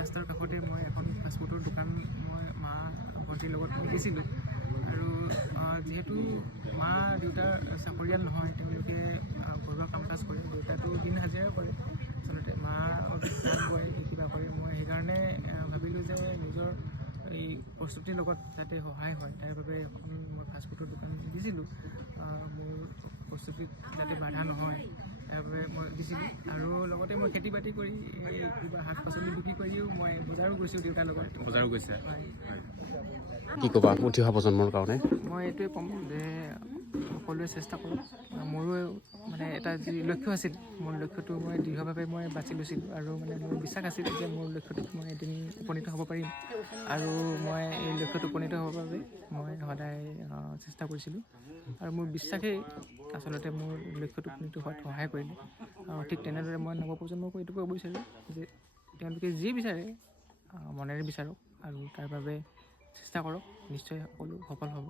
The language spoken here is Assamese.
ৰাস্তাৰ কাষতে মই এখন ফাষ্টফুডৰ দোকান মই মা ভণ্টিৰ লগত মই দিছিলোঁ। আৰু যিহেতু মা দেউতাৰ চাকৰিয়াল নহয়, তেওঁলোকে ঘৰুৱা কাম কাজ কৰে, দেউতাটো দিন হাজিৰা কৰে, আচলতে মা তাঁত বয় কিবা কৰে। মই সেইকাৰণে ভাবিলোঁ যে নিজৰ এই প্ৰস্তুতিৰ লগত যাতে সহায় হয় তাৰ বাবে এখন মই ফাষ্টফুডৰ দোকান দিছিলোঁ। মোৰ প্ৰস্তুতিত যাতে বাধা নহয় তাৰ বাবে মই দিছিলোঁ। আৰু লগতে মই খেতি বাতি কৰি কিবা শাক পাচলি বিক্ৰী কৰিও মই বজাৰো গৈছোঁ দেউতাৰ লগত। বজাৰো গৈছে। হয়। কি ক'বা উঠি অহা প্ৰজন্মৰ কাৰণে? মই এইটোৱে ক'ম যে সকলোৱে চেষ্টা কৰক। মোৰো মানে এটা যি লক্ষ্য আছিল, মোৰ লক্ষ্যটো মই দৃঢ়ভাৱে মই বাছি লৈছিলোঁ। আৰু মানে মোৰ বিশ্বাস আছিল যে মোৰ লক্ষ্যটোত মই এদিন উপনীত হ'ব পাৰিম। আৰু মই এই লক্ষ্যত উপনীত হ'বৰ বাবে মই সদায় চেষ্টা কৰিছিলোঁ। আৰু মোৰ বিশ্বাসেই আচলতে মোৰ লক্ষ্যত উপনীত হোৱাত সহায় কৰিলে। আৰু ঠিক তেনেদৰে মই নৱপ্ৰজন্মকো এইটো ক'ব বিচাৰোঁ যে তেওঁলোকে যি বিচাৰে মনেৰে বিচাৰক আৰু তাৰ বাবে চেষ্টা কৰক, নিশ্চয় সকলো সফল হ'ব।